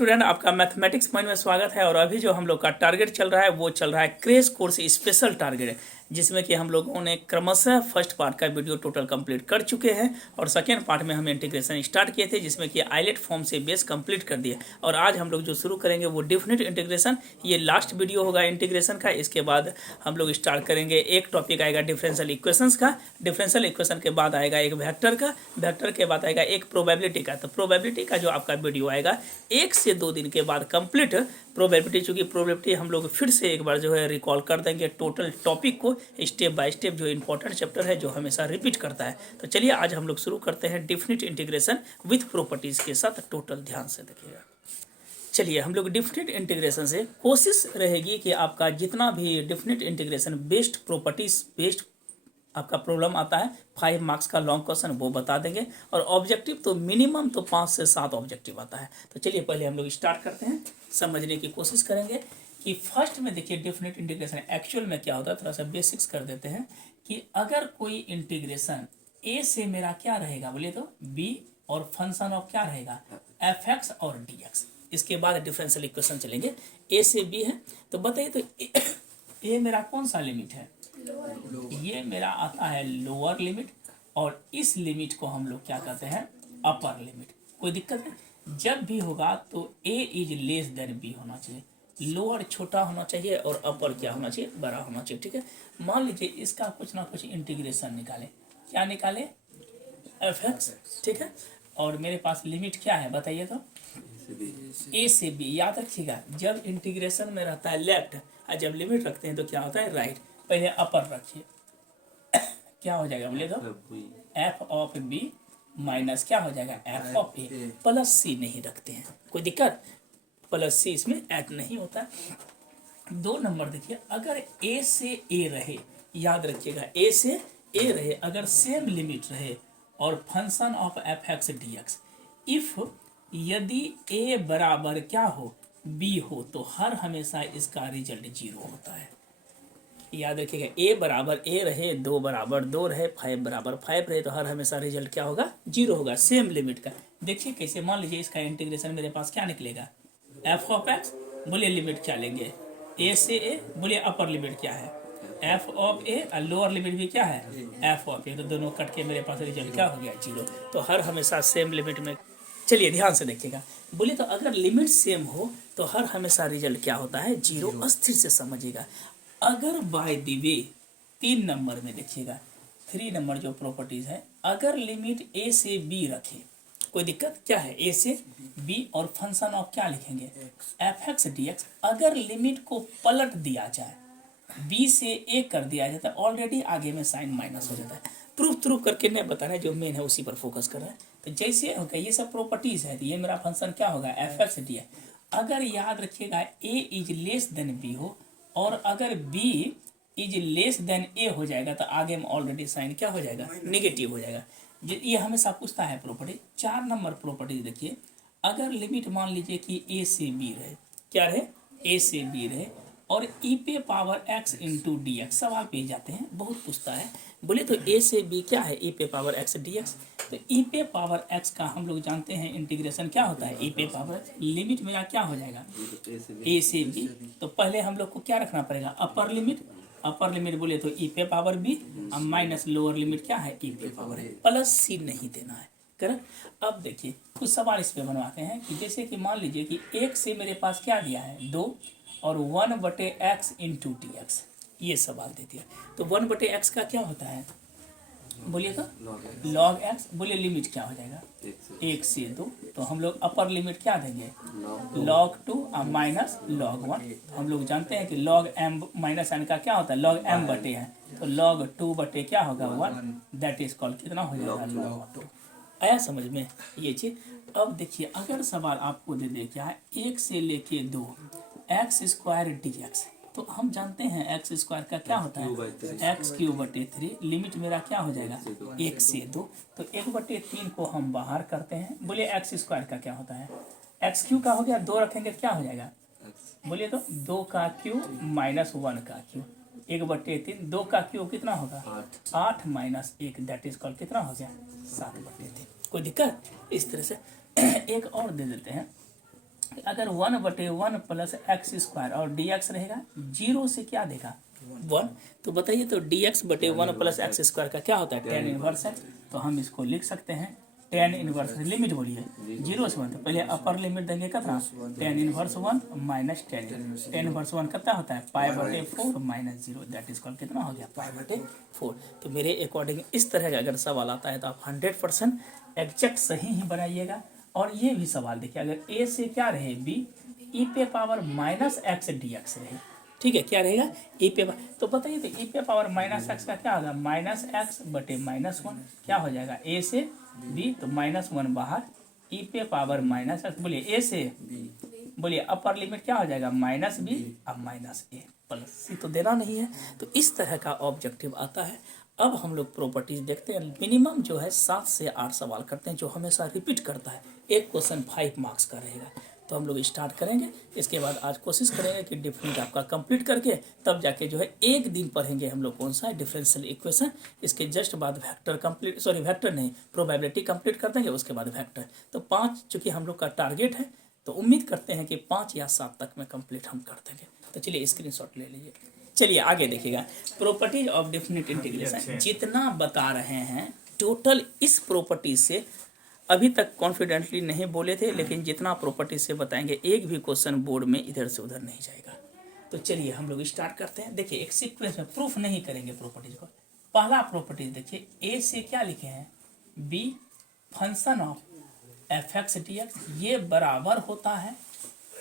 Student, आपका mathematics point में स्वागत है। और अभी जो हम लोग का टारगेट चल रहा है वो चल रहा है क्रैश कोर्स स्पेशल टारगेट, जिसमें कि हम लोगों ने क्रमशः फर्स्ट पार्ट का वीडियो टोटल कंप्लीट कर चुके हैं और सेकेंड पार्ट में हम इंटीग्रेशन स्टार्ट किए थे, जिसमें कि आइलेट फॉर्म से बेस कंप्लीट कर दिए। और आज हम लोग जो शुरू करेंगे वो डेफिनेट इंटीग्रेशन, ये लास्ट वीडियो होगा इंटीग्रेशन का। इसके बाद हम लोग स्टार्ट करेंगे, एक टॉपिक आएगा डिफरेंशियल इक्वेशंस का, डिफरेंशियल इक्वेशन के बाद आएगा एक वेक्टर का, वेक्टर के बाद आएगा एक प्रोबेबिलिटी का। तो प्रोबेबिलिटी का जो आपका वीडियो आएगा 1 से 2 दिन के बाद कंप्लीट प्रोबेबिलिटी, चूंकि प्रोबेबिलिटी हम लोग फिर से एक बार जो है रिकॉल कर देंगे टोटल टॉपिक को स्टेप बाय स्टेप, जो इंपॉर्टेंट चैप्टर है जो हमेशा रिपीट करता है। तो चलिए आज हम लोग शुरू करते हैं डेफिनिट इंटीग्रेशन विथ प्रॉपर्टीज के साथ। टोटल ध्यान से देखिएगा। चलिए हम लोग डेफिनिट इंटीग्रेशन से कोशिश रहेगी कि आपका जितना भी definite integration based properties based आपका प्रॉब्लम आता है 5 मार्क्स का लॉन्ग क्वेश्चन, वो बता देंगे। और ऑब्जेक्टिव तो मिनिमम तो 5 से 7 ऑब्जेक्टिव आता है। तो चलिए पहले हम लोग स्टार्ट करते हैं, समझने की कोशिश करेंगे कि फर्स्ट में देखिए डेफिनेट इंटीग्रेशन एक्चुअल में क्या होता है। थोड़ा सा बेसिक्स कर देते हैं कि अगर कोई इंटीग्रेशन ए से मेरा क्या रहेगा बोलिए तो बी, और फंक्शन ऑफ क्या रहेगा एफ एक्स और डी एक्स। इसके बाद डिफरेंशियल इक्वेशन चलेंगे। ए से बी है तो बताइए तो ए मेरा कौन सा लिमिट है, ये मेरा आता है लोअर लिमिट, और इस लिमिट को हम लोग क्या कहते हैं अपर लिमिट। कोई दिक्कत है, जब भी होगा तो a is less than b होना चाहिए, लोअर छोटा होना चाहिए और अपर क्या होना चाहिए बड़ा होना चाहिए। ठीक है, मान लीजिए इसका कुछ ना कुछ इंटीग्रेशन निकाले, क्या निकाले एफ एक्स। ठीक है, और मेरे पास लिमिट क्या है बताइए तो a से b। याद रखिएगा जब इंटीग्रेशन में रहता है लेफ्ट और जब लिमिट रखते हैं तो क्या होता है राइट। पहले अपर रखिए, क्या हो जाएगा बोले तो एफ ऑफ बी माइनस क्या हो जाएगा एफ ऑफ ए प्लस सी नहीं रखते हैं। कोई दिक्कत, प्लस सी इसमें ऐड नहीं होता। 2 नंबर देखिए, अगर ए से ए रहे, याद रखिएगा ए से ए रहे, अगर सेम लिमिट रहे और function of f x d x, if यदि ए बराबर क्या हो बी हो तो हर हमेशा इसका रिजल्ट 0 होता है। याद रखिएगा ए बराबर ए रहे, 2 बराबर 2 रहे, 5 बराबर 5 रहे तो हर हमेशा रिजल्ट क्या होगा 0 होगा, सेम लिमिट का। देखिए कैसे, मान लीजिए इसका इंटीग्रेशन मेरे पास क्या निकलेगा एफ ऑफ एक्स, बोलिए लिमिट क्या लेंगे ए से ए, बोलिए अपर लिमिट क्या है एफ ऑफ ए और लोअर लिमिट भी क्या है एफ ऑफ ए, तो दोनों कट के मेरे पास रिजल्ट क्या हो गया 0। तो हर हमेशा सेम लिमिट में। चलिए ध्यान से देखिएगा, बोलिए तो अगर लिमिट सेम हो तो हर हमेशा रिजल्ट क्या होता है 0। अस्थिर से समझिएगा। अगर बाय द वे 3 नंबर में देखिएगा, 3 नंबर जो प्रॉपर्टीज है, अगर लिमिट ए से बी रखे, कोई दिक्कत क्या है ए से बी, और फंक्शन ऑफ क्या लिखेंगे एफ एक्स डी एक्स। अगर लिमिट को पलट दिया जाए, बी से ए कर दिया जाता है, ऑलरेडी आगे में साइन माइनस हो जाता है। प्रूफ करके नहीं बता रहा है, जो मेन है उसी पर फोकस कर रहा है। तो जैसे होगा ये सब प्रॉपर्टीज है, तो ये मेरा फंक्शन क्या होगा एफ एक्स डी एक्स। अगर याद रखिएगा ए इज लेस देन बी हो और अगर b इज लेस देन ए हो जाएगा तो आगे में ऑलरेडी साइन क्या हो जाएगा नेगेटिव हो जाएगा। ये हमेशा पूछता है प्रॉपर्टी। 4 नंबर प्रॉपर्टी देखिए, अगर लिमिट मान लीजिए कि a से b रहे, क्या रहे a से b रहे, और e पे power x into d x, सवाल पे जाते हैं बहुत पूछता है। बोले तो a से b क्या है e पे पावर x डी एक्स। तो e पे पावर x का हम लोग जानते हैं इंटीग्रेशन क्या होता है e पे पावर x, लिमिट मेरा क्या हो जाएगा a से b। तो पहले हम लोग को क्या रखना पड़ेगा अपर लिमिट, अपर लिमिट बोले तो e पे पावर b और माइनस लोअर लिमिट क्या है e पे पावर a, प्लस सी नहीं देना है। करेक्ट। अब देखिए कुछ सवाल इस पे बनवाते हैं कि जैसे कि मान लीजिए कि 1 से मेरे पास क्या दिया है 2 और 1/x इंटू डी एक्स, ये सवाल दे दिया। तो 1/x का क्या होता है बोलिए तो log x, बोलिए लिमिट क्या हो जाएगा 1 से 2, तो हम लोग अपर लिमिट क्या देंगे log 2 और माइनस log 1। हम लोग जानते हैं कि log m माइनस n का क्या होता है log m बटे है, तो log 2 बटे क्या होगा 1, दैट इज कॉल्ड कितना हो जाएगा log 2। आया समझ में ये चीज। अब देखिए अगर सवाल आपको दे दे क्या है 1 से लेके 2 एक्स स्क्वायर डी एक्स, तो हम जानते हैं एक्स स्क्वायर का क्या होता है एक्स क्यू बटे 3, लिमिट मेरा क्या हो जाएगा 1 से 2, तो 1/3 को हम बाहर करते हैं। बोलिए एक्स स्क्वायर का क्या होता है एक्स क्यू का हो गया, 2 रखेंगे क्या हो जाएगा बोलिए तो 2 का क्यू माइनस 1 का क्यू, 1/3, 2 का क्यू कितना होगा 8 माइनस 1, दैट इज कॉल्ड कितना हो गया 7/3। कोई दिक्कत, इस तरह से एक और दे देते हैं अगर 1/1 प्लस एक्स स्क्वायर और डी एक्स रहेगा, जीरो से क्या देगा 1, तो बताइए तो dx/1 प्लस एक्स स्क्वायर का क्या होता है tan इनवर्स एक्स। तो हम इसको लिख सकते हैं tan इनवर्स, लिमिट बोलिए 0 से 1, तो पहले अपर लिमिट देंगे कितना tan inverse 1 minus tan inverse 1 कितना होता है π/4 माइनस 0, दैट इज कॉल्ड कितना हो गया π/4। तो मेरे अकॉर्डिंग इस तरह का अगर सवाल आता है तो आप 100% एग्जैक्ट सही ही बनाइएगा। और ये भी सवाल देखिए, अगर ए से क्या रहे b e पे power minus x d x रहे, ठीक है, क्या रहेगा e पे, तो बताइए तो e पे पावर माइनस एक्स का क्या होगा माइनस एक्स बटे माइनस 1, क्या हो जाएगा a से b, तो -1 बाहर, e पे पावर माइनस एक्स, बोलिए a से बोलिए अपर लिमिट क्या हो जाएगा -b अब -a प्लस c, तो देना नहीं है। तो इस तरह का ऑब्जेक्टिव आता है। अब हम लोग प्रॉपर्टीज देखते हैं। मिनिमम जो है 7 से 8 सवाल करते हैं जो हमेशा रिपीट करता है। एक क्वेश्चन 5 मार्क्स का रहेगा। तो हम लोग स्टार्ट करेंगे। इसके बाद आज कोशिश करेंगे कि डिफरेंट आपका कंप्लीट करके तब जाके जो है एक दिन पढ़ेंगे हम लोग कौन सा डिफरेंशियल इक्वेशन। इसके जस्ट बाद वेक्टर कंप्लीट, सॉरी वेक्टर नहीं, प्रोबेबिलिटी कंप्लीट कर देंगे, उसके बाद वेक्टर। तो 5 चूँकि हम लोग का टारगेट है तो उम्मीद करते हैं कि 5 या 7 तक में कंप्लीट हम कर देंगे। तो चलिए स्क्रीनशॉट ले लीजिए। चलिए आगे देखिएगा, प्रॉपर्टीज ऑफ डेफिनेट इंटीग्रेशन। जितना बता रहे हैं टोटल इस प्रॉपर्टी से अभी तक कॉन्फिडेंटली नहीं बोले थे, लेकिन जितना प्रॉपर्टी से बताएंगे एक भी क्वेश्चन बोर्ड में इधर से उधर नहीं जाएगा। तो चलिए हम लोग स्टार्ट करते हैं। देखिए एक सीक्वेंस में प्रूफ नहीं करेंगे प्रॉपर्टीज को। पहला प्रॉपर्टीज देखिए, ए से क्या लिखे हैं b function of f x d x, ये बराबर होता है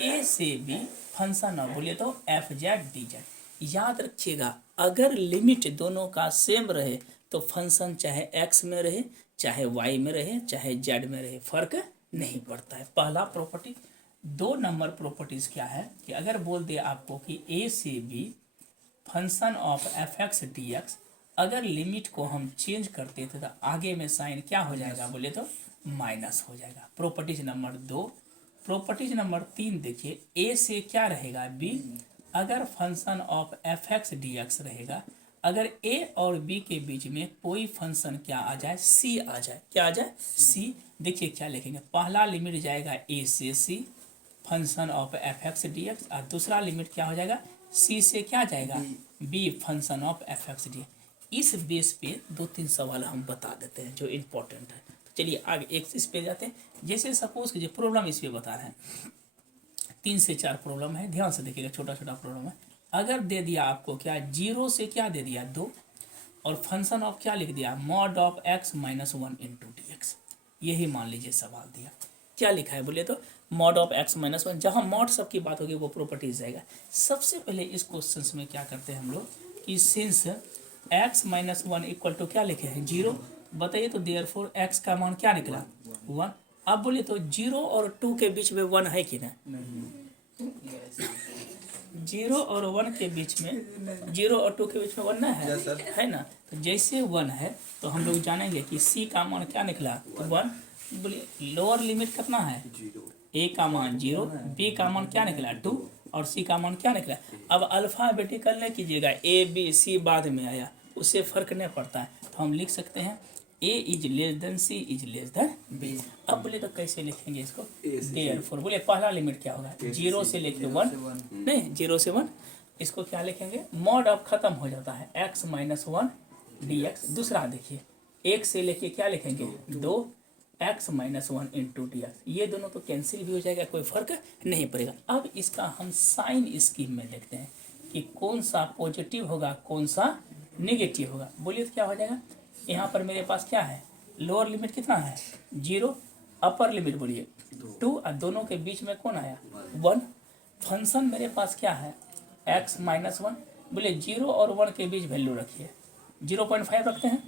ए से बी फंक्शन ऑफ, बोलिए तो एफ जेड डी जेड। याद रखिएगा अगर लिमिट दोनों का सेम रहे तो फंक्शन चाहे एक्स में रहे, चाहे वाई में रहे, चाहे जेड में रहे, फर्क नहीं पड़ता है। पहला प्रॉपर्टी। 2 नंबर प्रॉपर्टीज क्या है कि अगर बोल दिया आपको कि ए से b function of f x d x, अगर लिमिट को हम चेंज करते थे तो आगे में साइन क्या हो जाएगा, बोले तो माइनस हो जाएगा। Properties number 2। प्रॉपर्टीज नंबर 3 देखिए, ए से क्या रहेगा बी, अगर function of f x d x रहेगा, अगर ए और बी के बीच में कोई फंक्शन क्या आ जाए सी आ जाए, क्या आ जाए सी। देखिए क्या लिखेंगे, पहला लिमिट जाएगा ए से c function of f x d x, और दूसरा लिमिट क्या हो जाएगा सी से क्या जाएगा b function of f x d. इस बेस पे 2-3 सवाल हम बता देते हैं जो इम्पोर्टेंट है। तो चलिए आगे एक इस पे जाते हैं। जैसे सपोज कीजिए प्रॉब्लम इस पे बता रहे हैं, 3 से 4 प्रॉब्लम है, ध्यान से देखिएगा, छोटा छोटा प्रॉब्लम है। अगर दे दिया आपको क्या 0 से क्या दे दिया 2, और फंक्शन ऑफ क्या लिख दिया mod of x minus 1 into d x, यही मान लीजिए सवाल दिया। क्या लिखा है बोलिए तो मॉड ऑफ x माइनस 1, जहाँ मॉड सब की बात होगी वो प्रॉपर्टीज जाएगा। सबसे पहले इस क्वेश्चन में क्या करते हैं हम लोग कि since x minus 1 equal to क्या लिखे हैं 0, बताइए तो देयरफॉर x का मान क्या निकला 1। अब बोलिए तो 0 और 2 के बीच में 1 है कि नहीं, 0 और 1 के बीच में, 0 और 2 के बीच में 1 ना है ना। तो जैसे 1 है तो हम लोग जानेंगे कि c का मान क्या निकला 1। बोलिए लोअर लिमिट कितना है, a का मान 0, b का मान क्या निकला 2 और c का मान क्या निकला। अब अल्फाबेटिकल नहीं कीजिएगा, a b c बाद में आया उससे फर्क नहीं पड़ता है। तो हम लिख सकते हैं a is less than c is less than b। अब बोले तो कैसे लिखेंगे इसको, देयरफॉर बोले पहला लिमिट क्या होगा 0 से लेके 1, नहीं 0 से 1, इसको क्या लिखेंगे मॉड ऑफ खत्म हो जाता है x माइनस 1 डी एक्स। दूसरा देखिए 1 से लेके क्या लिखेंगे 2 x minus 1 into d x, ये दोनों तो कैंसिल भी हो जाएगा, कोई फर्क नहीं पड़ेगा। अब इसका हम साइन स्कीम में देखते हैं कि कौन सा पॉजिटिव होगा कौन सा निगेटिव होगा। बोलिए तो क्या हो जाएगा, यहाँ पर मेरे पास क्या है लोअर लिमिट कितना है 0, अपर लिमिट बोलिए 2, और दोनों के बीच में कौन आया 1। फंक्शन मेरे पास क्या है x माइनस 1, बोले 0 और 1 के बीच वैल्यू रखिए, 0.5 रखते हैं,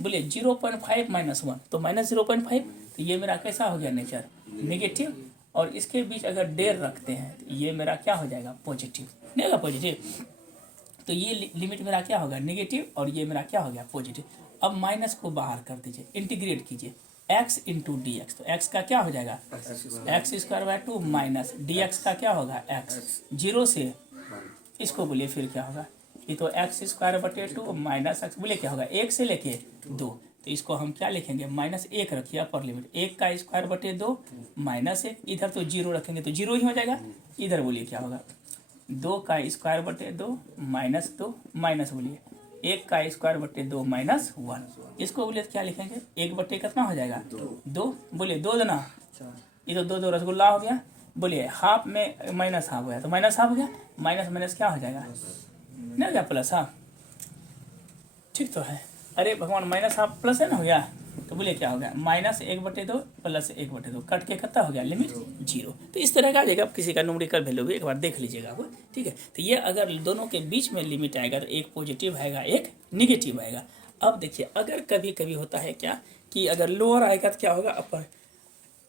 बोले 0.5 माइनस 1 तो माइनस 0.5, तो ये मेरा कैसा हो गया नेचर नेगेटिव, और इसके बीच अगर डेर रखते हैं तो ये मेरा क्या हो जाएगा पॉजिटिव, नहीं होगा पॉजिटिव। तो ये लिमिट मेरा क्या होगा नेगेटिव और ये मेरा क्या हो गया पॉजिटिव। अब माइनस को बाहर कर दीजिए, इंटीग्रेट कीजिए x इंटू डी एक्स, तो x का क्या हो जाएगा x square by 2 minus D x का क्या होगा x, 0 से इसको बोलिए फिर क्या होगा, ये तो x स्क्वायर बटे 2 माइनस x, बोले क्या होगा 1 से लेके 2, तो इसको हम क्या लिखेंगे, -1 रखिए अपर लिमिट, 1 का स्क्वायर बटे 2 -1, इधर तो 0 रखेंगे तो 0 ही हो जाएगा। इधर बोलिए क्या होगा, 2 का स्क्वायर बटे 2 -2 माइनस बोलिए 1 का स्क्वायर बटे 2 -1, इसको बोलिए क्या लिखेंगे, 1 बटे कितना हो जाएगा 2, बोलिए 2 देना, ये तो 2 रसगुल्ला हो गया। बोलिए हाफ में माइनस हाफ हो गया तो माइनस हाफ हो गया, माइनस माइनस क्या हो जाएगा, नहीं हो गया प्लस हाफ, ठीक तो है। अरे भगवान माइनस हाफ प्लस है ना हो गया, तो बोलिए क्या हो गया, -1/2 प्लस 1/2 कट के कितना हो गया, लिमिट 0। तो इस तरह का आ जाएगा, आप किसी का न्यूमेरिकल वैल्यू भी एक बार देख लीजिएगा वो, ठीक है। तो ये अगर दोनों के बीच में लिमिट आएगा तो एक पॉजिटिव आएगा एक निगेटिव आएगा। अब देखिए अगर कभी कभी होता है क्या कि अगर लोअर आएगा तो क्या होगा, अपर,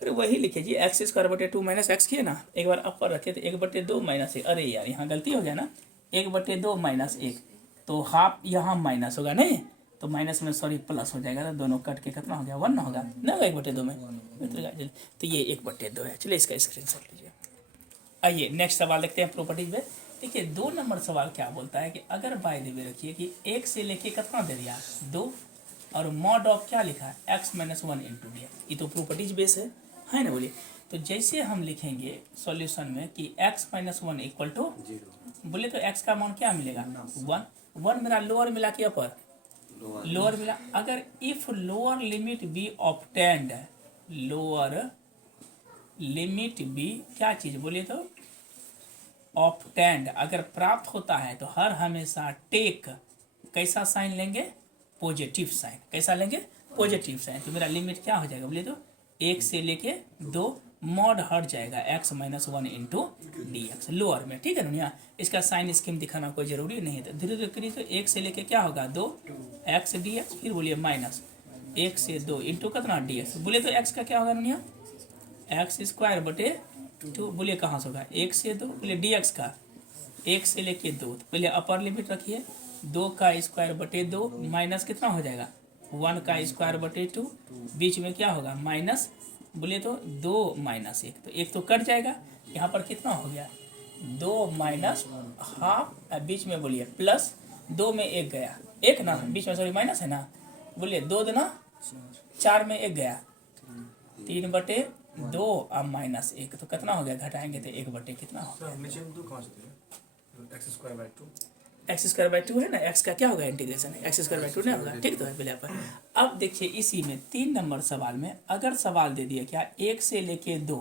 अरे वही लिखिए जी, x² बटे 2 माइनस एक्स किए ना, एक बार अपर रखे तो 1/2 माइनस 1, अरे यार यहाँ गलती हो गया ना, 1/2 माइनस 1, तो हाफ यहाँ माइनस होगा नहीं, तो माइनस में सॉरी प्लस हो जाएगा, तो दोनों कट के कितना हो गया 1 होगा ना, 1/2 में, तो ये 1/2 है। चलिए इसका स्क्रीनशॉट लीजिए। आइए नेक्स्ट सवाल देखते हैं प्रॉपर्टीज में। देखिए 2 नंबर सवाल क्या बोलता है कि अगर बाय द वे रखिए कि 1 से लेके कितना दे दिया 2, और मॉड ऑफ क्या लिखा है x - 1 इंटू डी, ये तो प्रॉपर्टीज बेस है ना बोलिए। तो जैसे हम लिखेंगे सॉल्यूशन में कि x - 1 इक्वल टू बोले तो x का मान क्या मिलेगा 1 मेरा लोअर मिला कि अपर, लोअर मिला। अगर if lower limit be obtained, lower limit b क्या चीज बोलिए तो ऑब्टेन्ड, अगर प्राप्त होता है तो हर हमेशा टेक कैसा साइन लेंगे, पॉजिटिव साइन, कैसा लेंगे पॉजिटिव साइन। तो मेरा लिमिट क्या हो जाएगा बोलिए तो 1 से लेके 2, मॉड हट जाएगा x - 1 into d x lower में, ठीक है ना। इसका साइन स्कीम दिखाना कोई जरूरी नहीं है, तो धीरे धीरे करिए तो 1 से लेके क्या होगा 2 x डी एक्स, फिर बोलिए माइनस 1 से 2 इंटू कितना डी एक्स, बोलिए तो x का क्या होगा दुनिया x² बटे 2, बोलिए कहाँ से होगा 1 से 2, बोलिए डी एक्स का 1 से लेके 2, तो पहले अपर लिमिट रखिए 2 का स्क्वायर बटे 2 माइनस कितना हो जाएगा 1 का स्क्वायर बटे 2, बीच में क्या होगा माइनस, बोलिए तो 2 माइनस 1, तो 1 तो कट जाएगा, यहाँ पर कितना हो गया 2 माइनस हाफ, बीच में बोलिए प्लस 2 में 1 गया, 1 ना बीच में सॉरी माइनस है ना, बोलिए 2 दूना 4 में 1 गया 3/2 अब माइनस 1, तो कितना हो गया, घटाएंगे तो 1 बटे कितना हो गया x² है ना, x का क्या होगा इंटीग्रेशन है, x² नहीं होगा, ठीक तो है पहले पर। अब देखिए इसी में 3 नंबर सवाल में अगर सवाल दे दिया क्या 1 से लेके 2,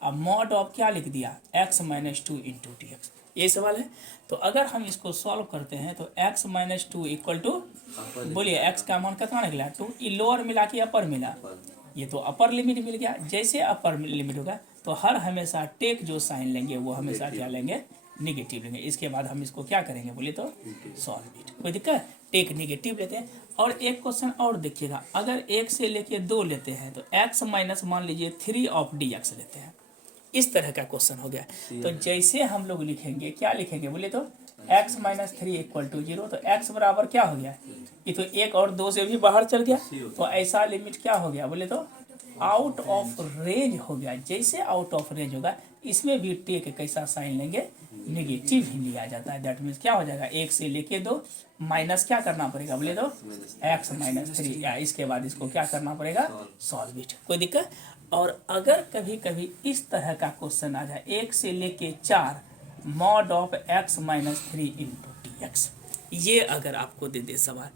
अब मॉड ऑफ क्या लिख दिया x - 2 इंटू डी एक्स, ये सवाल है। तो अगर हम इसको सॉल्व करते हैं तो x - 2 इक्वल टू बोलिए x का मान कितना निकला 2, ये लोअर मिला कि अपर मिला, ये तो अपर लिमिट मिल गया। जैसे अपर लिमिट होगा तो हर हमेशा टेक जो साइन लेंगे वो हमेशा क्या लेंगे निगेटिव लेंगे। इसके बाद हम इसको क्या करेंगे बोले तो सॉल्व इट, कोई दिक्कत, टेक निगेटिव लेते हैं। और एक क्वेश्चन और देखिएगा, अगर 1 से लेके 2 लेते हैं तो x माइनस मान लीजिए 3 ऑफ डी एक्स लेते हैं, इस तरह का क्वेश्चन हो गया। तो जैसे हम लोग लिखेंगे क्या लिखेंगे बोले तो x - 3 इक्वल टू 0, तो x बराबर क्या हो गया, ये तो 1 और 2 से भी बाहर चल गया, तो ऐसा लिमिट क्या हो गया बोले तो आउट ऑफ रेंज हो गया। जैसे आउट ऑफ रेंज होगा इसमें भी टेक कैसा साइन लेंगे निगेटिव ही लिया जाता है। दैट मीन्स क्या हो जाएगा 1 से लेके 2 माइनस क्या करना पड़ेगा बोले तो x - 3, या इसके बाद इसको क्या करना पड़ेगा सॉल्व इट, कोई दिक्कत। और अगर कभी कभी इस तरह का क्वेश्चन आ जाए 1 से लेके 4 mod of x - 3 into d x, ये अगर आपको दे दे सवाल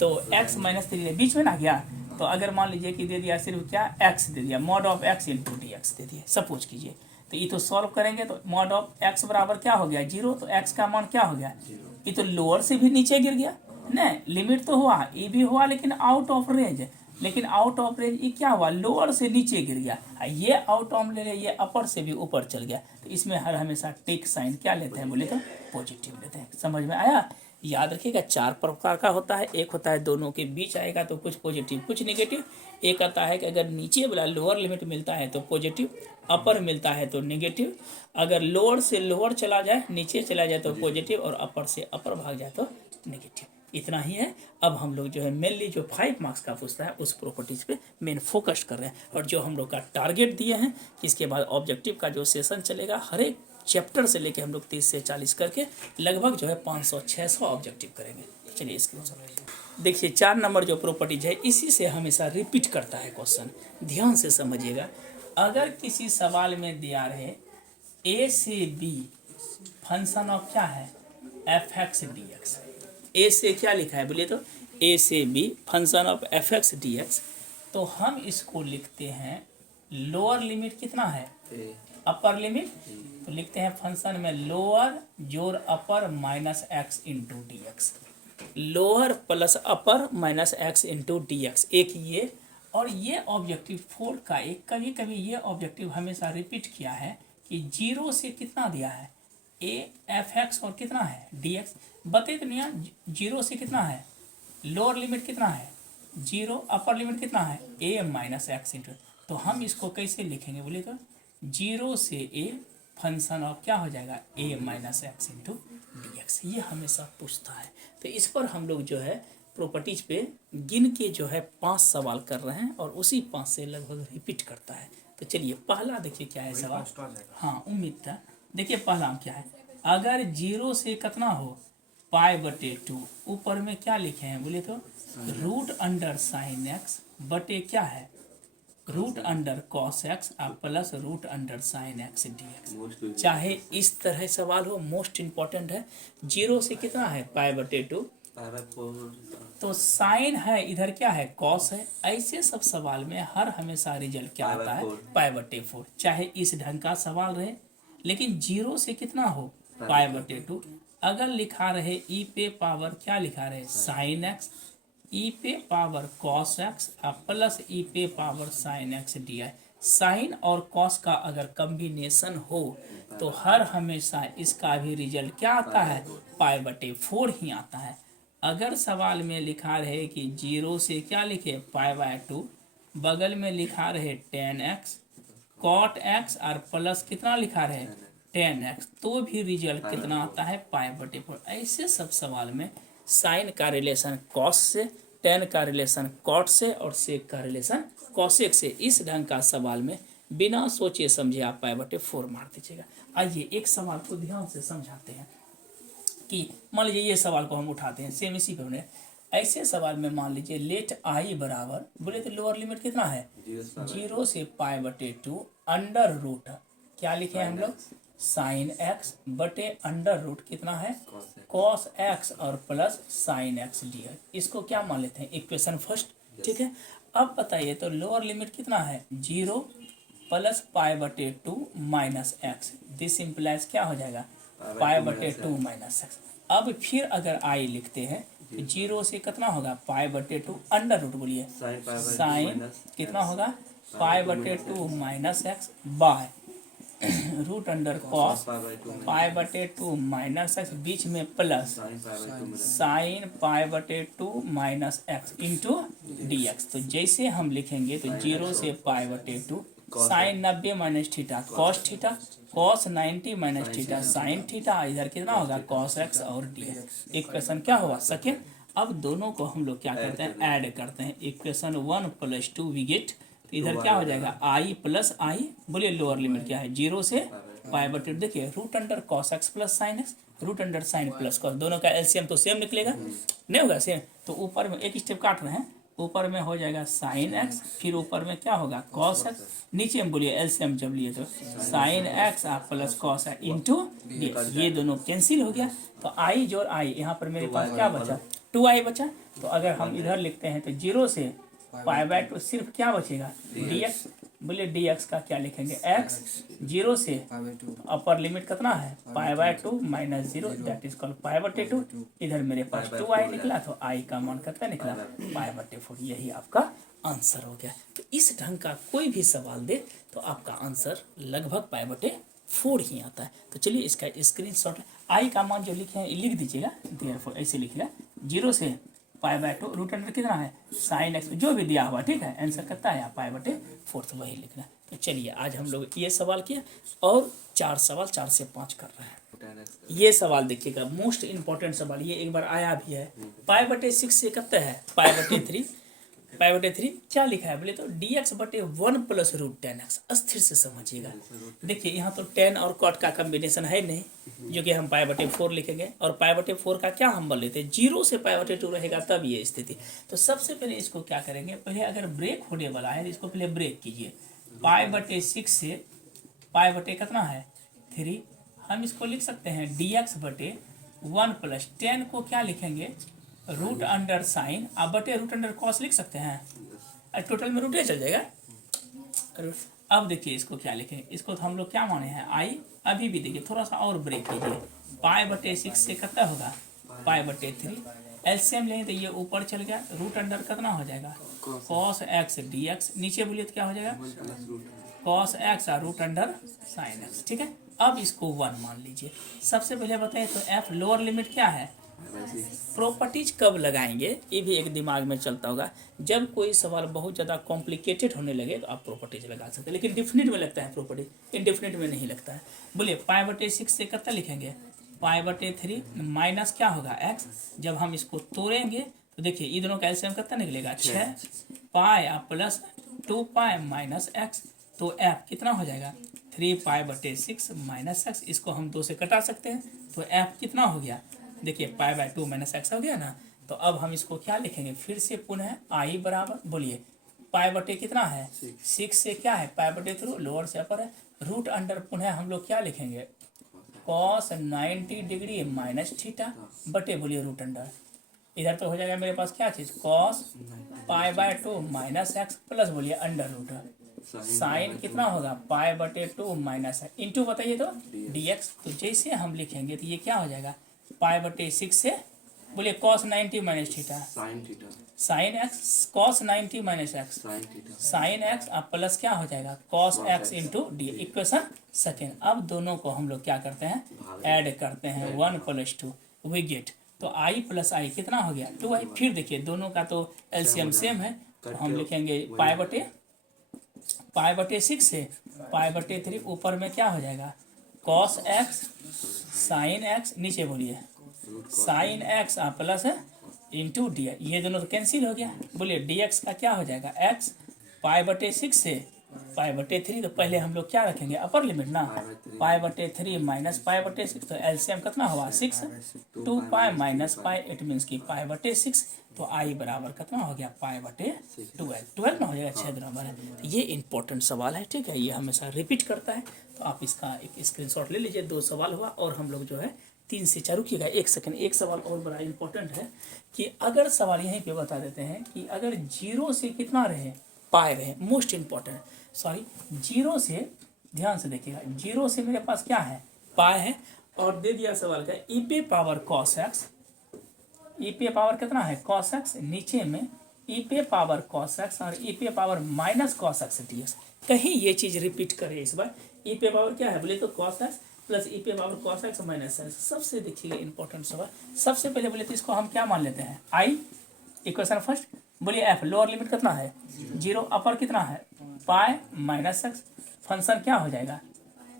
तो x - 3 बीच में ना गया, तो अगर मान लीजिए कि दे दिया सिर्फ क्या x दे दिया mod of x into d x दे दिया सपोज कीजिए, तो ये तो सॉल्व करेंगे तो मॉड ऑफ x बराबर क्या हो गया 0, तो x का मान क्या हो गया, ये तो लोअर से भी नीचे गिर गया ना, लिमिट तो हुआ ये भी हुआ लेकिन आउट ऑफ रेंज, लेकिन आउट ऑफ रेंज ये क्या हुआ लोअर से नीचे गिर गया, ये आउट ऑफ ले ये अपर से भी ऊपर चल गया। तो इसमें हर हमेशा टेक साइन क्या लेते हैं बोले तो पॉजिटिव लेते हैं। समझ में आया, याद रखिएगा 4 प्रकार का होता है। एक होता है दोनों के बीच आएगा तो कुछ पॉजिटिव कुछ नेगेटिव, एक आता है कि अगर नीचे वाला लोअर लिमिट मिलता है तो पॉजिटिव, अपर मिलता है तो नेगेटिव, अगर लोअर से लोअर चला जाए नीचे चला जाए तो पॉजिटिव, और अपर से अपर भाग जाए तो नेगेटिव। इतना ही है। अब हम लोग जो है मेनली जो 5 मार्क्स का पूछता है उस प्रॉपर्टीज पे मेन फोकस कर रहे हैं। और जो हम लोग का टारगेट दिए हैं, इसके बाद ऑब्जेक्टिव का जो सेशन चलेगा, हर एक चैप्टर से लेके हम लोग 30 से 40 करके लगभग जो है 500-600 ऑब्जेक्टिव करेंगे। चलिए इसके देखिए 4 नंबर जो प्रॉपर्टीज है, इसी से हमेशा रिपीट करता है क्वेश्चन, ध्यान से समझिएगा। अगर किसी सवाल में दिया रहे ए से बी फंक्शन ऑफ क्या है f x d x, a से क्या लिखा है बोलिए तो ए से b function of f x d x, तो हम इसको लिखते हैं लोअर लिमिट कितना है अपर लिमिट, तो लिखते हैं फंक्शन में लोअर जोड़ अपर minus x into d x, lower plus अपर minus x into d x, एक ये। और ये ऑब्जेक्टिव 4 का एक कभी कभी ये ऑब्जेक्टिव हमेशा रिपीट किया है कि 0 से कितना दिया है ए एफ एक्स और कितना है डी एक्स, बते तो नहीं 0 से कितना है लोअर लिमिट कितना है 0, अपर लिमिट कितना है ए माइनस एक्स इंटू, तो हम इसको कैसे लिखेंगे बोले तो 0 से ए फंक्शन ऑफ क्या हो जाएगा a minus x into d x, ये हमेशा पूछता है। तो इस पर हम लोग जो है प्रॉपर्टीज पे गिन के जो है 5 सवाल कर रहे हैं और उसी 5 से लगभग रिपीट करता है। तो चलिए पहला देखिए क्या है सवाल, हाँ उम्मीद था। देखिए पहला क्या है, अगर 0 से कितना हो π/2, ऊपर में क्या लिखे हैं बोले तो रूट अंडर साइन एक्स बटे क्या है root under cos x plus root under sine x d x. चाहे इस तरह सवाल हो, मोस्ट इंपॉर्टेंट है। 0 से कितना है π/2, तो साइन है इधर क्या है कॉस है। ऐसे सब सवाल में हर हमेशा रिजल्ट क्या आता है π/4, चाहे इस ढंग का सवाल रहे। लेकिन 0 से कितना हो π/2, अगर लिखा रहे ई पे पावर क्या लिखा रहे साइन एक्स, ई पे power cos x plus e पे power sine x d i, sine और कॉस का अगर कम्बिनेशन हो तो हर हमेशा इसका भी रिजल्ट क्या आता है π/4 ही आता है। अगर सवाल में लिखा रहे कि 0 से क्या लिखे π/2, बगल में लिखा रहे tan x cot x और प्लस कितना लिखा रहे tan x, तो भी रिजल्ट कितना आता है π/4। ऐसे सब सवाल में साइन का रिलेशन कॉस से, tan का रिलेशन कॉट से और सेक का रिलेशन कॉसेक से, इस ढंग का सवाल में बिना सोचे समझे आप π/4 मार दीजिएगा। आइए एक सवाल को ध्यान से समझाते हैं कि मान लीजिए ये सवाल को हम उठाते हैं सेम इसी पे हमने। ऐसे सवाल में मान लीजिए लेट आई बराबर बोले तो लोअर लिमिट कितना है 0 से π/2 अंडर रूट क्या लिखे हैं हम लोग साइन एक्स बटे अंडर रूट कितना है कॉस एक्स और प्लस साइन एक्स डी है। इसको क्या मान लेते हैं इक्वेशन फर्स्ट, ठीक है। अब बताइए तो लोअर लिमिट कितना है 0 plus π/2 minus x, this implies क्या हो जाएगा π/2 माइनस एक्स। अब फिर अगर आई लिखते हैं तो 0 से कितना होगा π/2 अंडर रूट बोलिए साइन कितना होगा π/2 minus x by root under cos π/2 minus x, बीच में plus sine π/2 minus x into d x. तो जैसे हम लिखेंगे तो 0 से π/2 sine 90 minus theta cos theta cos 90 minus theta sine theta, इधर कितना होगा कॉस एक्स और डी एक्स। इक्वेशन क्या होगा सेकेंड। अब दोनों को हम लोग क्या करते हैं ऐड करते हैं, इक्वेशन 1 + 2 वी गेट, तो इधर क्या हो जाएगा आई प्लस आई, बोलिए लोअर लिमिट क्या है 0 से π/2, देखिए root under cos x plus sine x root under sine plus cos, दोनों का एलसीएम तो सेम निकलेगा नहीं होगा सेम, तो ऊपर में एक स्टेप काट रहे हैं, ऊपर में हो जाएगा साइन एक्स, फिर ऊपर में क्या होगा कॉस एक्स, नीचे में बोलिए एलसीएम जब लिए तो sine x plus cos x into D, ये दोनों कैंसिल हो गया। तो आई जोड़ आई, यहाँ पर मेरे पास क्या बचा 2i बचा। तो अगर हम इधर लिखते हैं तो 0 से π/2 सिर्फ क्या बचेगा dx, बोलिए dx का क्या लिखेंगे x, 0 से अपर लिमिट कितना है π/2 माइनस 0 दैट इज कॉल्ड π/2। इधर मेरे पास 2i निकला तो i का मान कितना निकला π/4, यही आपका आंसर हो गया। तो इस ढंग का कोई भी सवाल दे तो आपका आंसर लगभग π/4 ही आता है। तो चलिए इसका स्क्रीनशॉट, आई का मान जो लिखे हैं लिख दीजिएगा, देयरफॉर ऐसे लिखिएगा 0 से π/2 रूट अंडर कितना है साइन एक्स, जो भी दिया हुआ ठीक है आंसर करता है π/4, तो वही लिखना है। तो चलिए आज हम लोग ये सवाल किए और 4 सवाल 4 से 5 कर रहे हैं। ये सवाल देखिएगा, मोस्ट इंपॉर्टेंट सवाल, ये एक बार आया भी है। पाई बटे 6 से कितना है, पाई बटे 3, पाई बटे 3 क्या लिखा है बोले तो dx बटे 1 प्लस रूट 10x। अस्थिर से समझिएगा, देखिए यहाँ तो 10 और कॉट का कॉम्बिनेशन है नहीं, जो कि हम पाई बटे 4 लिखेंगे, और पाई बटे 4 का क्या हम बोल लेते हैं, 0 से पाई बटे 2 रहेगा तब ये स्थिति। तो सबसे पहले इसको क्या करेंगे, पहले अगर ब्रेक होने वाला है तो इसको पहले ब्रेक कीजिए। पाई बटे 6 से पाई बटे कितना है 3, हम इसको लिख सकते हैं dx बटे 1 प्लस 10 को क्या लिखेंगे, रूट अंडर साइन, अब बटे रूट अंडर कॉस लिख सकते हैं, टोटल में रूट चल जाएगा। अब देखिए इसको क्या लिखें, इसको तो हम लोग क्या माने हैं आई। अभी भी देखिए थोड़ा सा और ब्रेक कीजिए, पाई बटे 6 से कितना होगा, पाई बटे 3, एलसीएम लेंगे तो ये ऊपर चल गया, रूट अंडर कितना हो जाएगा कॉस एक्स dx, नीचे बोलिए तो क्या हो जाएगा कॉस एक्स और रूट अंडर साइन एक्स। ठीक है, अब इसको 1 मान लीजिए। सबसे पहले बताइए तो एफ लोअर लिमिट क्या है, प्रॉपर्टीज कब लगाएंगे, ये भी एक दिमाग में चलता होगा। जब कोई सवाल बहुत ज़्यादा कॉम्प्लिकेटेड होने लगे तो आप प्रॉपर्टीज लगा सकते हैं, लेकिन डिफिनिट में लगता है प्रॉपर्टी, इनडिफिनिट में नहीं लगता है। बोलिए पाई बटे 6 से कितना लिखेंगे, पाई बटे 3 माइनस क्या होगा x। जब हम इसको तोड़ेंगे तो देखिए ये दोनों का एलसीएम कितना निकलेगा 6 pi plus 2 pi minus x, तो f कितना हो जाएगा 3 पाई बटे 6 माइनस x। इसको हम 2 से कटा सकते हैं तो f कितना हो गया, देखिए पाई बाय 2 माइनस एक्स हो गया ना। तो अब हम इसको क्या लिखेंगे, फिर से पुनः आई बराबर, बोलिए पाई बटे कितना है 6 से क्या है पाई बटे 3, लोअर से अपर है, रूट अंडर पुनः हम लोग क्या लिखेंगे कॉस 90 डिग्री माइनस थीटा बटे बोलिए रूट अंडर, इधर तो हो जाएगा मेरे पास क्या चीज़ cos pi by 2 minus x plus बोलिए अंडर रूट, साइन कितना होगा पाई बटे 2 माइनस है इंटू बताइए तो dx। तो जैसे हम लिखेंगे तो ये क्या हो जाएगा पाई बटे 6 से बोलिए cos 90 minus theta sine x, cos 90 minus x sine x, अब प्लस क्या हो जाएगा cos x into d, equation second. अब दोनों को हम लोग क्या करते हैं ऐड करते हैं, 1 प्लस 2 वी गेट, तो आई प्लस आई कितना हो गया 2i। फिर देखिए दोनों का तो एलसीएम सेम है, तो हम लिखेंगे पाई बटे 6 से पाई बटे 3, ऊपर में क्या हो जाएगा कॉस एक्स साइन एक्स, नीचे बोलिए sine x plus into D, ये दोनों तो कैंसिल हो गया। बोलिए dx का क्या हो जाएगा x पाई बटे 6 से पाई बटे 3, तो पहले हम लोग क्या रखेंगे अपर लिमिट ना, पाई बटे 3 माइनस पाई बटे 6, तो एलसीएम कितना हुआ 6, 2 pi minus pi, it means की पाई बटे 6, तो आई बराबर कितना हो गया पाई बटे 12 में हो जाएगा 6 बराबर है। तो ये इंपॉर्टेंट सवाल है, ठीक है, ये हमेशा रिपीट करता है, तो आप इसका एक स्क्रीनशॉट ले लीजिए। 2 सवाल हुआ और हम लोग जो है 3 से 4 रुकिएगा 1 सेकंड। एक सवाल और बड़ा इंपॉर्टेंट है कि अगर सवाल यहीं पे बता देते हैं कि अगर 0 से कितना रहे पाई रहे, मोस्ट इंपॉर्टेंट, सॉरी 0 से, ध्यान से देखिएगा 0 से मेरे पास क्या है पाई है, और दे दिया सवाल का ई पे पावर कॉस एक्स, ई पे पावर कितना है कॉस एक्स, नीचे में ई पे पावर कॉस एक्स और ई पे power minus cos x d x. कहीं ये चीज़ रिपीट करे इस बार, ई पे पावर क्या है बोले तो कॉस एक्स प्लस ई पे power cos x minus x. सबसे देखिएगा इंपॉर्टेंट सवाल, सबसे पहले बोले तो इसको हम क्या मान लेते हैं आई, इक्वेशन फर्स्ट, बोलिए एफ लोअर लिमिट कितना है 0, अपर कितना है पाई माइनस एक्स, फंक्शन क्या हो जाएगा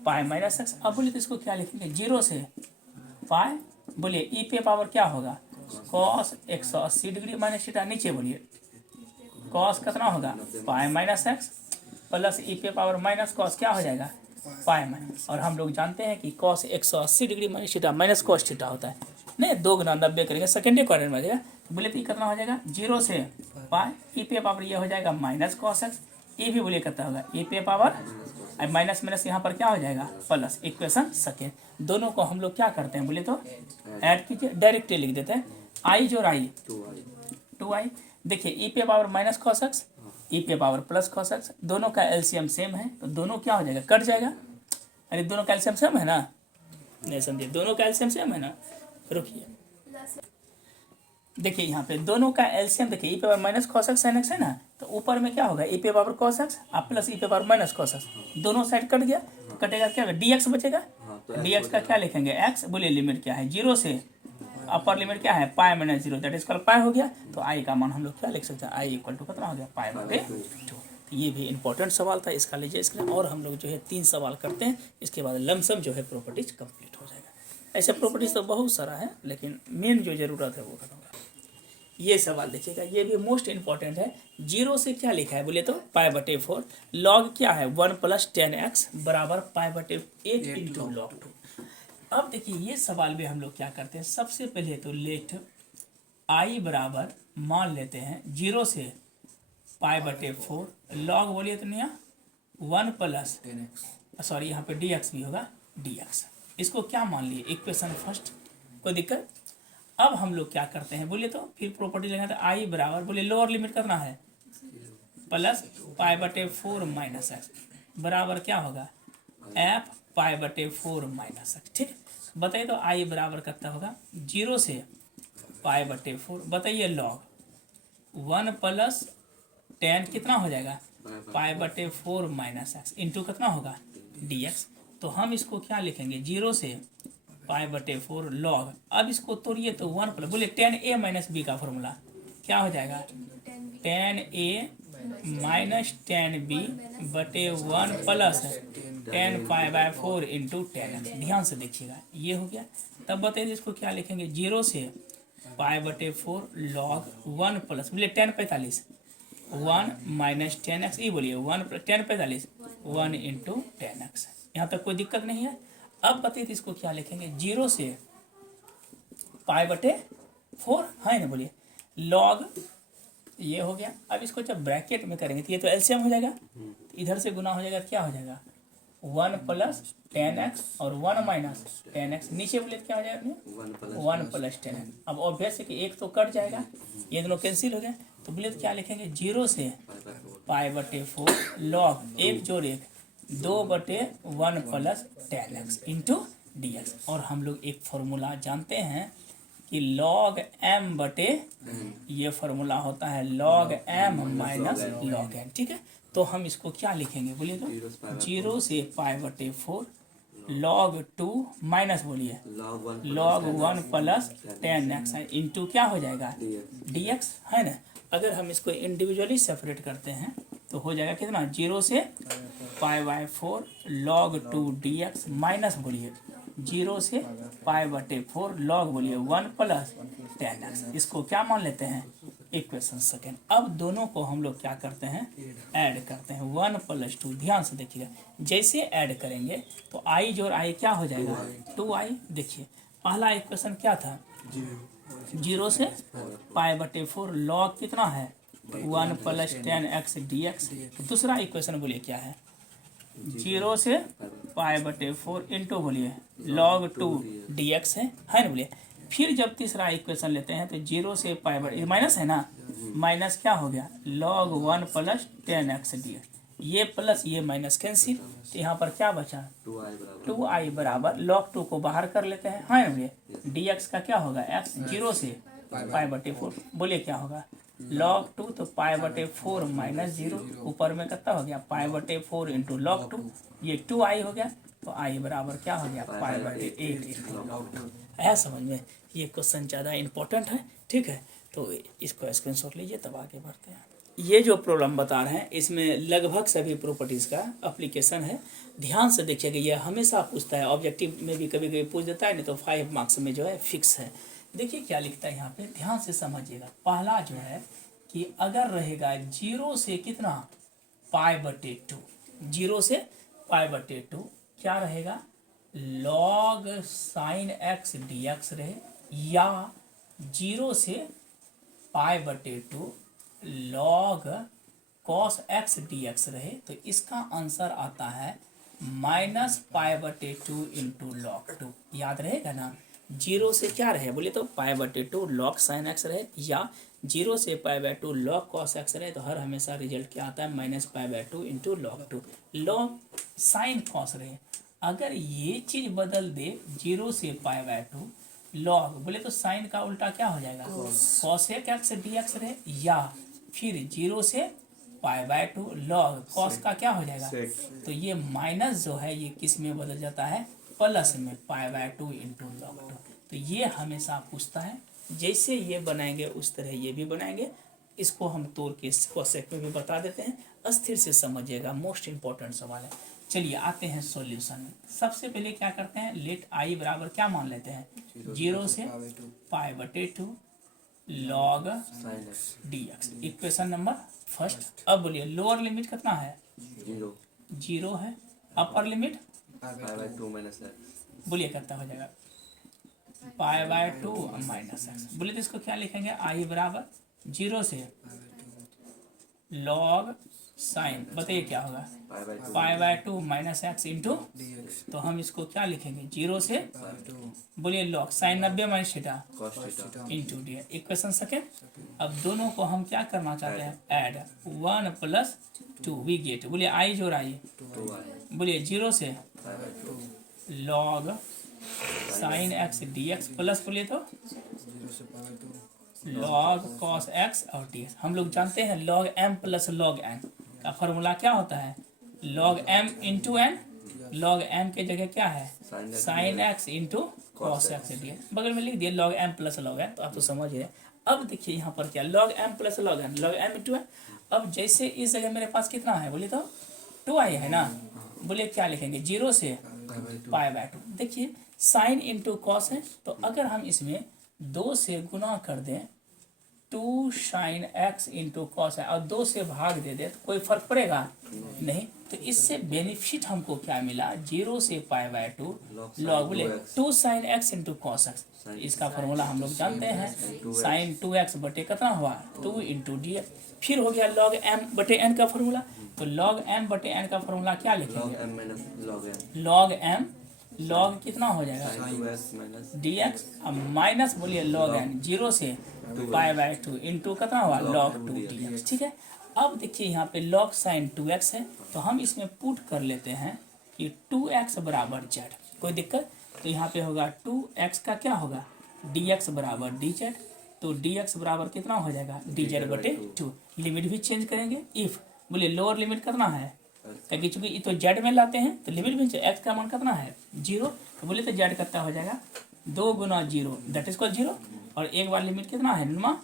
पाई माइनस एक्स। अब बोलिए तो इसको क्या लिखेंगे 0 से पाई, बोलिए ई पे पावर क्या होगा कॉस 180 डिग्री माइनस थीटा, नीचे बोलिए कॉस कितना होगा pi minus x plus e पे पावर माइनस कॉस क्या हो जाएगा पाई माइनस, और हम लोग जानते हैं कि cos 180 degree minus theta minus cos theta होता है, नहीं 2 गुना 90 करेंगे सेकेंडरी क्वाड्रेंट में आ जाएगा। तो बोले तो कितना हो जाएगा 0 से पाई, ई पे पावर ये हो जाएगा माइनस कॉस एक्स, ये भी बोलिए कितना होगा ई पे पावर, माइनस माइनस यहाँ पर क्या हो जाएगा प्लस, इक्वेशन सेकेंड। दोनों को हम लोग क्या करते हैं बोले तो ऐड कीजिए, डायरेक्टली लिख देते हैं आई जोड़ आई 2i। देखिए ई पे power minus cos x, e पे पावर प्लस कॉस एक्स, दोनों का एलसीएम सेम है, तो दोनों क्या हो जाएगा कट जाएगा, अरे दोनों का एलसीएम सेम है ना, नहीं समझिए दोनों का एलसीएम सेम है ना, रुकिए देखिए यहाँ पे दोनों का एलसीएम देखिए ई पे power minus cos x sine x है ना, तो ऊपर में क्या होगा ई पे पावर कॉस एक्स और प्लस ई पे पावर माइनस कॉस एक्स, दोनों साइड कट गया, कटेगा क्या होगा डीएक्स बचेगा, डीएक्स का क्या लिखेंगे एक्स, बोलिए लिमिट क्या है 0 से, अपर लिमिट क्या है pi minus 0, that is called pi हो गया। तो आई का मान हम लोग क्या लिख सकते हैं आई इक्वल टू कितना हो गया पाई बटे 2। ये भी इंपॉर्टेंट सवाल था, इसका लीजिए स्क्रीन, और हम लोग जो है 3 सवाल करते हैं, इसके बाद लमसम जो है प्रॉपर्टीज कंप्लीट हो जाएगा। ऐसे प्रॉपर्टीज तो बहुत सारा है, लेकिन मेन जो ज़रूरत है वो करूँगा। ये सवाल देखिएगा, ये भी मोस्ट इंपॉर्टेंट है। जीरो से क्या लिखा है बोले तो π/4। लॉग क्या है 1 + 10x बराबर π/8 इंटू log 2। अब देखिए ये सवाल में हम लोग क्या करते हैं, सबसे पहले तो लेट i बराबर मान लेते हैं जीरो से π/4 लॉग बोलिए तो नहीं 1 + 10x, सॉरी यहाँ पे dx भी होगा dx। इसको क्या मान लिए इक्वेशन फर्स्ट, कोई दिक्कत। अब हम लोग क्या करते हैं बोलिए तो फिर प्रॉपर्टी लगाते हैं i बराबर बोलिए लोअर लिमिट करना है प्लस π/4 - x बराबर क्या होगा f π/4 - x। ठीक, बताइए तो i बराबर कितना होगा जीरो से π/4, बताइए लॉग 1 + 10 कितना हो जाएगा π/4 - x इंटू कितना होगा dx। तो हम इसको क्या लिखेंगे जीरो से π/4 लॉग, अब इसको तोड़िए तो 1 प्लस बोले 10a - b का फॉर्मूला क्या हो जाएगा 10a - 10b बटे 1 + 10 π/4 इंटू 10x। ध्यान से देखिएगा ये हो गया। तब बताइए इसको क्या लिखेंगे जीरो से π/4 लॉग 1 प्लस बोलिए 10 45 1 - 10x, ये बोलिए 1 + 10 45 1 इंटू 10x। यहाँ तक कोई दिक्कत नहीं है। अब बताइए इसको क्या लिखेंगे जीरो से π/4 है ना, बोलिए लॉग ये हो गया। अब इसको जब ब्रैकेट में करेंगे तो ये तो एलसीएम हो जाएगा, इधर से गुना हो जाएगा, क्या हो जाएगा 1 + 10x और 1 - 10x, नीचे बोले क्या हो जाएगा 1 + 10x। अब ऑब्वियस है कि एक तो कट जाएगा, ये दोनों कैंसिल हो गए, तो बोले तो क्या लिखेंगे जीरो से π/4 लॉग 1 जोड़ 1 2/1 + 10x इंटू dx। और हम लोग एक फॉर्मूला जानते हैं कि log m बटे ये फॉर्मूला होता है log m - log n। ठीक है, तो हम इसको क्या लिखेंगे बोलिए तो जीरो से π/4 log 2 माइनस बोलिए log 1 + 10x इंटू क्या हो जाएगा dx, है ना। अगर हम इसको इंडिविजुअली सेपरेट करते हैं तो हो जाएगा कितना जीरो से π/4 log 2 dx माइनस बोलिए जीरो से π/4 log बोलिए 1 + 10x। इसको क्या मान लेते हैं इक्वेशन सेकेंड। अब दोनों को हम लोग क्या करते हैं ऐड करते हैं 1 + 2। ध्यान से देखिएगा जैसे ऐड करेंगे तो i जोड़ i क्या हो जाएगा 2i। देखिए पहला इक्वेशन क्या था जीरो से π/4 log कितना है 1 + 10x dx। दूसरा इक्वेशन बोलिए क्या है जीरो से π/4 इंटू बोलिए log 2 dx है ना बोलिए। फिर जब तीसरा इक्वेशन लेते हैं तो जीरो से ये माइनस है ना, माइनस क्या हो गया log 1 + 10x dx, ये प्लस ये माइनस कैंसिल, तो यहाँ पर क्या बचा 2i बराबर log 2 को बाहर कर लेते हैं, हाँ बोलिए dx का क्या होगा x जीरो से π/4 बोलिए क्या होगा log 2 तो π/4 - 0 ऊपर में कितना हो गया π/4 इंटू log 2, ये 2i हो गया, तो i बराबर क्या हो गया π/8 इंटू log 2। है समझ में, ये क्वेश्चन ज़्यादा इंपॉर्टेंट है। ठीक है, तो इसको स्क्रीनशॉट लीजिए तब आगे बढ़ते हैं। ये जो प्रॉब्लम बता रहे हैं इसमें लगभग सभी प्रॉपर्टीज़ का एप्लीकेशन है। ध्यान से देखिएगा, ये हमेशा पूछता है, ऑब्जेक्टिव में भी कभी कभी पूछ देता है, नहीं तो 5 मार्क्स में जो है फिक्स है। देखिए क्या लिखता है यहाँ पे, ध्यान से समझिएगा। पहला जो है कि अगर रहेगा जीरो से कितना π/2, जीरो से π/2 क्या रहेगा log sin x dx रहे, या जीरो से π/2 log cos x dx रहे, तो इसका आंसर आता है -π/2 इंटू log 2। याद रहेगा ना, जीरो से क्या रहे बोले तो π/2 log sin x रहे, या जीरो से π/2 log cos x रहे, तो हर हमेशा रिजल्ट क्या आता है -π/2 into log 2 log sin cos रहे। अगर ये चीज बदल दे जीरो से π/2 log बोले तो साइन का उल्टा क्या हो जाएगा cos x dx रहे, या फिर जीरो से π/2 log cos का क्या हो जाएगा, तो ये माइनस जो है ये किस में बदल जाता है प्लस में π/2 इंटू log 2। तो ये हमेशा पूछता है, जैसे ये बनाएंगे उस तरह ये भी बनाएंगे। इसको हम तोड़ के कोसेक में भी बता देते हैं, अस्थिर से समझिएगा, मोस्ट इंपॉर्टेंट सवाल है। चलिए आते हैं सॉल्यूशन में। सबसे पहले क्या करते हैं, लेट आई बराबर क्या मान लेते हैं, 0 से π/2 log dx, equation number first. अब बोलिए लोअर लिमिट कितना है, 0 है, अपर लिमिट बोलिए कितना हो जाएगा, π/2 -x। बोलिए तो इसको क्या लिखेंगे, आई बराबर 0 से log साइन, बताइए क्या होगा, π/2 -x इंटू, तो हम इसको क्या लिखेंगे, 0 से बोलिए log sine 90 minus theta into d, equation second. अब दोनों को हम क्या करना चाहते हैं, ऐड 1 + 2 वी गेट, बोलिए आई जोड़ आई, बोलिए 0 से log sine x dx plus बोलिए तो log cos x और dx। हम लोग जानते हैं log m plus log n का फॉर्मूला क्या होता है, log m into n, log m के जगह क्या है sin x into cos x dx, बगल में लिख दिए log m plus log n, तो आप तो समझ गए। अब देखिए यहाँ पर क्या, log m plus log n, log m into n। अब जैसे इस जगह मेरे पास कितना है, बोलिए तो 2i है ना, बोलिए क्या लिखेंगे, 0 से π/2। देखिए साइन इंटू कॉस है, तो अगर हम इसमें 2 से गुना कर दें, 2 sin x इंटू कॉस है, और 2 से भाग दे दे तो कोई फर्क पड़ेगा नहीं। तो इससे बेनिफिट हमको क्या मिला, 0 से π/2 log बोले 2 sin x into cos x, इसका फॉर्मूला हम लोग जानते हैं, साइन 2x बटे कितना हुआ 2 इंटू डी। फिर हो गया log m बटे n का फॉर्मूला, तो log m बटे n का फॉर्मूला क्या लिखेंगे, log m log कितना हो जाएगा dx, अब माइनस बोलिए log n 0 से π/2 इंटू कितना हुआ log 2 dx, ठीक है। अब देखिए यहाँ पे log साइन 2x है, तो हम इसमें पुट कर लेते हैं कि 2x बराबर z, कोई दिक्कत, तो यहाँ पे होगा 2x का क्या होगा dx बराबर dz, तो dx बराबर कितना हो जाएगा dz बटे 2। लिमिट भी चेंज करेंगे, इफ बोलिए लोअर लिमिट कितना है, क्योंकि चूंकि ये तो जेड में लाते हैं तो लिमिट भी एक्स का मान कितना है 0, तो बोले तो जेड कितना हो जाएगा 2 गुना 0 दैट इज कॉल्ड 0, और एक बार लिमिट कितना है नुमा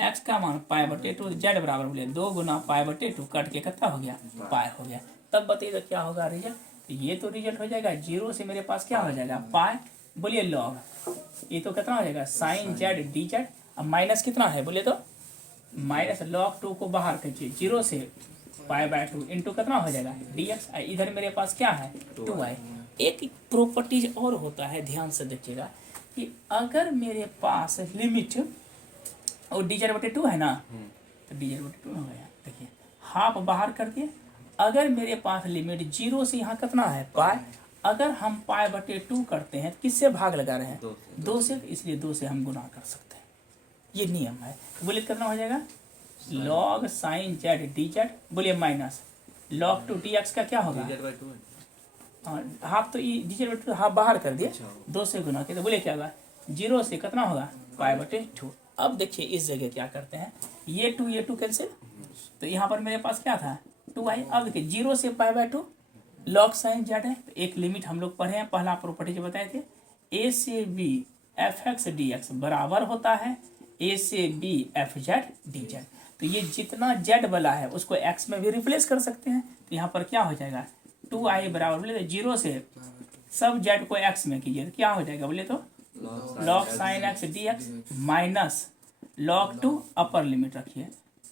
एक्स का मान π/2, जेड बराबर बोले 2 गुना π/2 कट के कितना हो गया पाई हो गया। तब बताइए तो क्या होगा रिजल्ट, तो ये तो रिजल्ट हो जाएगा 0 से मेरे पास क्या हो जाएगा पाई, बोलिए लॉग, ये तो कितना हो जाएगा साइन जेड डी जेड, अब माइनस कितना है बोले तो माइनस log 2 को बाहर खींचिए, 0 से π/2 इंटू कितना हो जाएगा dx, इधर मेरे पास क्या है 2i। एक प्रॉपर्टीज और होता है, ध्यान से देखिएगा कि अगर मेरे पास लिमिट और dz बटे 2 है ना, तो dz बटे 2 हो गया, देखिए हाफ बाहर कर दिए। अगर मेरे पास लिमिट 0 से यहाँ कितना है पाई, अगर हम π/2 करते हैं किससे भाग लगा रहे हैं 2 से, इसलिए 2 से हम गुना कर सकते हैं, ये नियम है। तो बोलिए कितना हो जाएगा log sine z d z, बोलिए माइनस log 2 dx का क्या होगा हाफ, तो ये डी जेड हाफ बाहर कर दिए, 2 से गुना किया, तो बोलिए क्या होगा 0 से कितना होगा π/2। अब देखिए इस जगह क्या करते हैं, ये 2 कैंसिल, तो यहाँ पर मेरे पास क्या था 2i। अब देखिए 0 से π/2 log साइन जेड है, तो एक लिमिट हम लोग पढ़े हैं, पहला प्रॉपर्टी जो बताए थे, a से b fx dx बराबर होता है a से b fz dz। तो ये जितना z वाला है उसको x में भी रिप्लेस कर सकते हैं, तो यहाँ पर क्या हो जाएगा 2i बराबर बोले 0 से सब z को x में कीजिए, तो क्या हो जाएगा बोले तो log sine x dx minus log 2 upper limit रखिए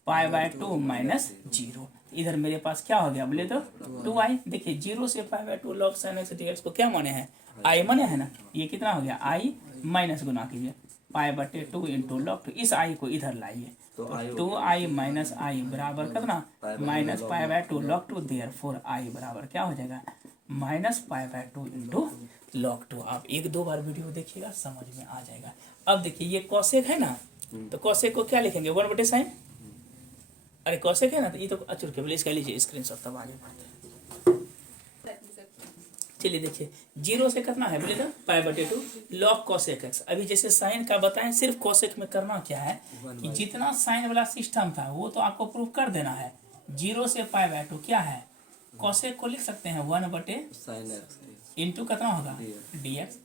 π/2 माइनस 0, इधर मेरे पास क्या हो गया बोले तो 2i। देखिए 0 से π/2 log साइन x dx को क्या माने हैं i माने है ना, ये कितना हो गया i माइनस गुना कीजिए π/2 इंटू log 2, इस i को इधर लाइए, तो 2i माइनस i बराबर कितना माइनस π/2 log 2, देयरफॉर i बराबर क्या हो जाएगा माइनस π/2 इंटू log 2। आप 1-2 बार वीडियो देखिएगा समझ में आ जाएगा। अब देखिए ये कॉसेक है ना, तो कॉसेक को क्या लिखेंगे 1 बटे साइन, अरे कॉसेक है ना, तो ये तो अचूर के बोले इसका लीजिए स्क्रीनशॉट, तब आगे बढ़ते हैं। चलिए देखिए 0 से कितना है बोले तो π/2 log cosec x। अभी जैसे साइन का बताएं, सिर्फ cosec में करना क्या है कि जितना साइन वाला सिस्टम था वो तो आपको प्रूव कर देना है। 0 से π/2 क्या है cosec को लिख सकते हैं 1 बटे साइन x इंटू कितना होगा dx।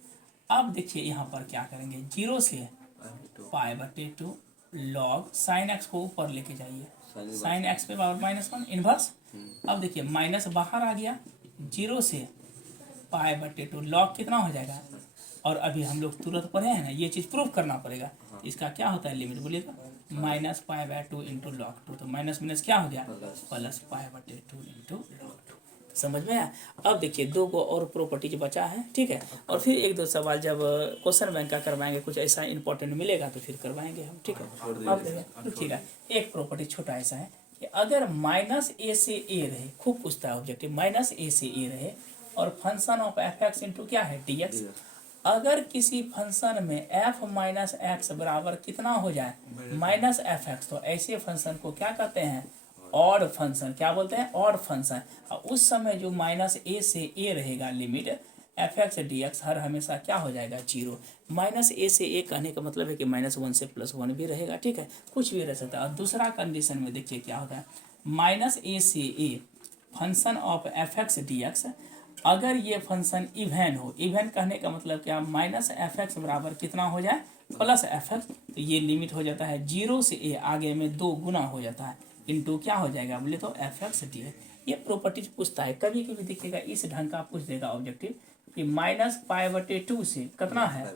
अब देखिए यहाँ पर क्या करेंगे 0 से π/2 log साइन x को ऊपर लेके जाइए, साइन x पे पावर -1 इनवर्स। अब देखिए माइनस बाहर आ गया, 0 से π/2 log कितना हो जाएगा। और अभी हम लोग तुरंत पढ़े हैं ना, ये चीज़ प्रूफ करना पड़ेगा। इसका क्या होता है लिमिट बोलिएगा, -π/2 इंटू log 2। तो माइनस माइनस क्या हो गया, प्लस π/2 इंटू log 2। समझ में आया। अब देखिए 2 को और प्रॉपर्टीज बचा है, ठीक है। और फिर 1-2 सवाल जब क्वेश्चन बैंक का करवाएंगे, कुछ ऐसा इंपॉर्टेंट मिलेगा तो फिर करवाएंगे हम, ठीक है। अब देखिएगा एक प्रॉपर्टी छोटा ऐसा है कि अगर -a से a रहे, खूब पूछता है ऑब्जेक्टिव, -a से a रहे और फंक्शन ऑफ f(x) इंटू क्या है dx। अगर किसी फंक्शन में f माइनस एक्स बराबर कितना हो जाए, -fx, तो ऐसे फंक्शन को क्या कहते हैं, ऑड फंक्शन। क्या बोलते हैं, ऑड फंक्शन। और उस समय जो -a से a रहेगा लिमिट f(x) dx हर हमेशा क्या हो जाएगा, 0। -a से a कहने का मतलब है कि -1 से +1 भी रहेगा, ठीक है, कुछ भी रह सकता है। और दूसरा कंडीशन में देखिए क्या होता है, -a से a function of f(x) dx अगर ये फंक्शन इवन हो, इवन कहने का मतलब क्या, -fx बराबर कितना हो जाए, +fx, तो ये लिमिट हो जाता है 0 से a, आगे में 2 गुना हो जाता है, इंटू क्या हो जाएगा बोले तो f(x) dx। ये प्रॉपर्टीज पूछता है, कभी कभी देखिएगा इस ढंग का पूछ देगा ऑब्जेक्टिव कि -π/2 से कितना है,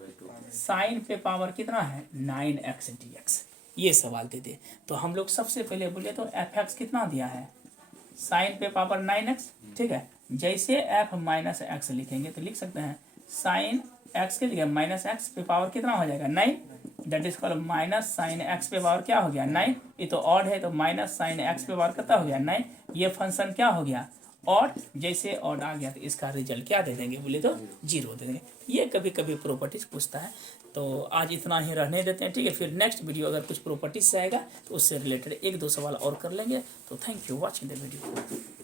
साइन पे पावर कितना है 9x dx। ये सवाल दे दे तो हम लोग सबसे पहले बोले तो f(x) कितना दिया है, साइन पे पावर 9x, ठीक है। जैसे f माइनस एक्स लिखेंगे तो लिख सकते हैं साइन एक्स के जगह -x पे पावर कितना हो जाएगा 9, that is called minus sine x पे पावर क्या हो गया 9। ये तो ऑड है तो माइनस साइन एक्स पे पावर कितना हो गया 9। ये फंक्शन क्या हो गया, ऑड। जैसे ऑड आ गया तो इसका रिजल्ट क्या दे देंगे बोले तो 0 दे देंगे। ये कभी कभी प्रॉपर्टीज पूछता है। तो आज इतना ही रहने देते हैं, ठीक है। फिर नेक्स्ट वीडियो अगर कुछ प्रॉपर्टीज से आएगा तो उससे रिलेटेड 1-2 सवाल और कर लेंगे। तो thank you watching the video.